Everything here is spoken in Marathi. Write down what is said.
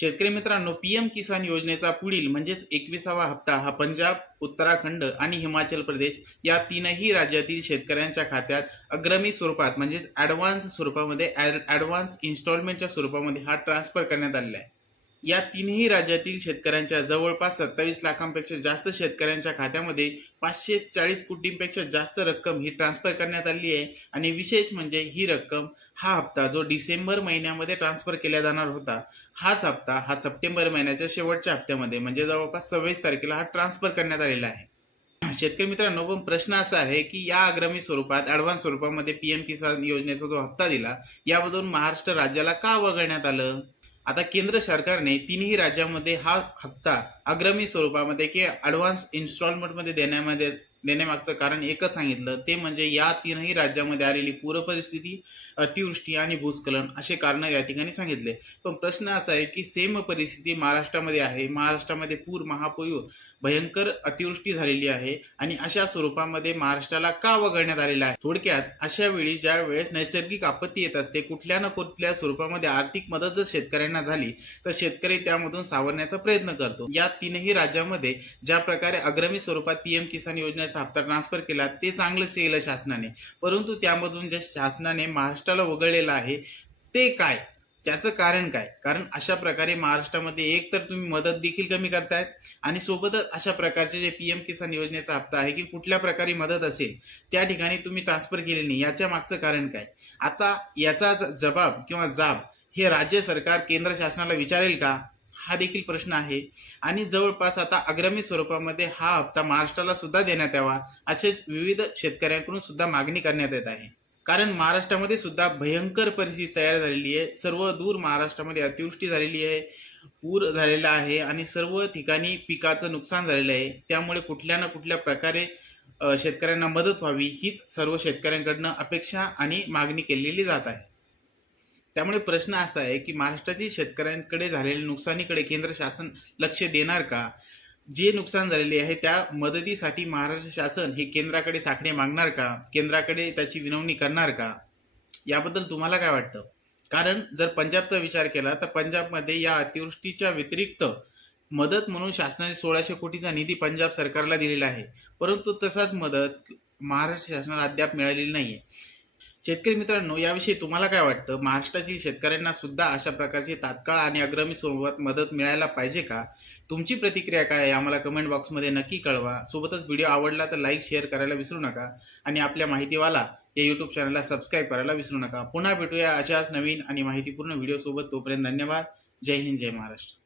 शेतकरी मित्रांनो पीएम किसान योजनेचा पुढील म्हणजेच एकविसावा हप्ता हा पंजाब उत्तराखंड आणि हिमाचल प्रदेश या तीनही राज्यातील शेतकऱ्यांच्या खात्यात अग्रमी स्वरूपात म्हणजेच ॲडव्हान्स स्वरूपामध्ये ॲडव्हान्स इन्स्टॉलमेंटच्या स्वरूपामध्ये हा ट्रान्सफर करण्यात आलेला आहे. या तीनही राज्यातील शेतकऱ्यांच्या जवळपास सत्तावीस लाखांपेक्षा जास्त शेतकऱ्यांच्या खात्यामध्ये पाचशे चाळीस कोटींपेक्षा जास्त रक्कम ही ट्रान्सफर करण्यात आली आहे. आणि विशेष म्हणजे ही रक्कम हा हप्ता जो डिसेंबर महिन्यामध्ये ट्रान्सफर केला जाणार होता हाच हप्ता हा सप्टेंबर महिन्याच्या शेवटच्या हप्त्यामध्ये म्हणजे जवळपास सव्वीस तारखेला हा ट्रान्सफर करण्यात आलेला आहे. शेतकरी मित्रांनो पण प्रश्न असा आहे की या अग्रमी स्वरूपात ॲडव्हान्स स्वरूपामध्ये पीएम किसान योजनेचा जो हप्ता दिला यामधून महाराष्ट्र राज्याला का वगळण्यात आलं? आता केंद्र सरकारने तिन्ही राज्यामध्ये हा हप्ता अग्रमी स्वरूपामध्ये किंवा ॲडव्हान्स इन्स्टॉलमेंटमध्ये देण्यामध्ये देण्यामागचं कारण एकच सांगितलं. ते म्हणजे या तीनही राज्यामध्ये आलेली पूरपरिस्थिती अतिवृष्टी आणि भूस्खलन असे कारण या ठिकाणी सांगितले. पण प्रश्न असा आहे की सेम परिस्थिती महाराष्ट्रामध्ये आहे. महाराष्ट्रामध्ये पूर महापूर भयंकर अतिवृष्टी झालेली आहे आणि अशा स्वरूपामध्ये महाराष्ट्राला का वगळण्यात आलेला आहे? थोडक्यात अशा वेळी ज्या वेळेस नैसर्गिक आपत्ती येत असते कुठल्या ना कुठल्या स्वरूपामध्ये आर्थिक मदत जर शेतकऱ्यांना झाली तर शेतकरी त्यामधून सावरण्याचा प्रयत्न करतो. या तीनही राज्यामध्ये ज्या प्रकारे अग्रमी स्वरूपात पीएम किसान योजना योजनेचा हप्ता ट्रान्सफर केला ते चांगलंच केलं शासनाने. परंतु त्यामधून जे शासनाने महाराष्ट्राला वगळलेलं आहे ते काय? त्याचं कारण काय? कारण अशा प्रकारे महाराष्ट्रामध्ये एक तर तुम्ही मदत देखील कमी करतायत आणि सोबतच अशा प्रकारचे जे पीएम किसान योजनेचा हप्ता आहे की कुठल्या प्रकारे मदत असेल त्या ठिकाणी तुम्ही ट्रान्सफर केले नाही. याच्या मागचं कारण काय? आता याचा जबाब किंवा जाब हे राज्य सरकार केंद्र शासनाला विचारेल का? हा देखील प्रश्न आहे. आणि जवळपास आता अग्रमी स्वरूपामध्ये हा हप्ता महाराष्ट्राला सुद्धा देण्यात यावा असेच विविध शेतकऱ्यांकडून सुद्धा मागणी करण्यात येत आहे. कारण महाराष्ट्रामध्ये सुद्धा भयंकर परिस्थिती तयार झालेली आहे. सर्व दूर महाराष्ट्रामध्ये अतिवृष्टी झालेली आहे पूर झालेला आहे आणि सर्व ठिकाणी पिकाचं नुकसान झालेलं आहे. त्यामुळे कुठल्या ना कुठल्या प्रकारे शेतकऱ्यांना मदत व्हावी हीच सर्व शेतकऱ्यांकडनं अपेक्षा आणि मागणी केलेली जात आहे. त्यामुळे प्रश्न असा आहे की महाराष्ट्रातील शेतकऱ्यांकडे झालेल्या नुकसानीकडे केंद्र शासन लक्ष देणार का? जे नुकसान झालेले आहे त्या मदतीसाठी महाराष्ट्र शासन हे केंद्राकडे साखळे मागणार का? केंद्राकडे त्याची विनवणी करणार का? याबद्दल तुम्हाला काय वाटतं? कारण जर पंजाबचा विचार केला तर पंजाबमध्ये या अतिवृष्टीच्या व्यतिरिक्त मदत म्हणून शासनाने सोळाशे कोटीचा निधी पंजाब सरकारला दिलेला आहे. परंतु तसाच मदत महाराष्ट्र शासनाला अद्याप मिळालेली नाहीये. शेतकरी मित्रांनो याविषयी तुम्हाला काय वाटतं? महाराष्ट्रातील शेतकऱ्यांना सुद्धा अशा प्रकारची तात्काळ आणि अग्रमी स्वरूपात मदत मिळायला पाहिजे का? तुमची प्रतिक्रिया काय आहे? आम्हाला कमेंट बॉक्समध्ये नक्की कळवा. सोबतच व्हिडिओ आवडला तर लाईक शेअर करायला विसरू नका. आणि आपल्या माहितीवाला या यूट्यूब चॅनलला सबस्क्राईब करायला विसरू नका. पुन्हा भेटूया अशाच नवीन आणि माहितीपूर्ण व्हिडिओसोबत तोपर्यंत धन्यवाद. जय हिंद जय महाराष्ट्र.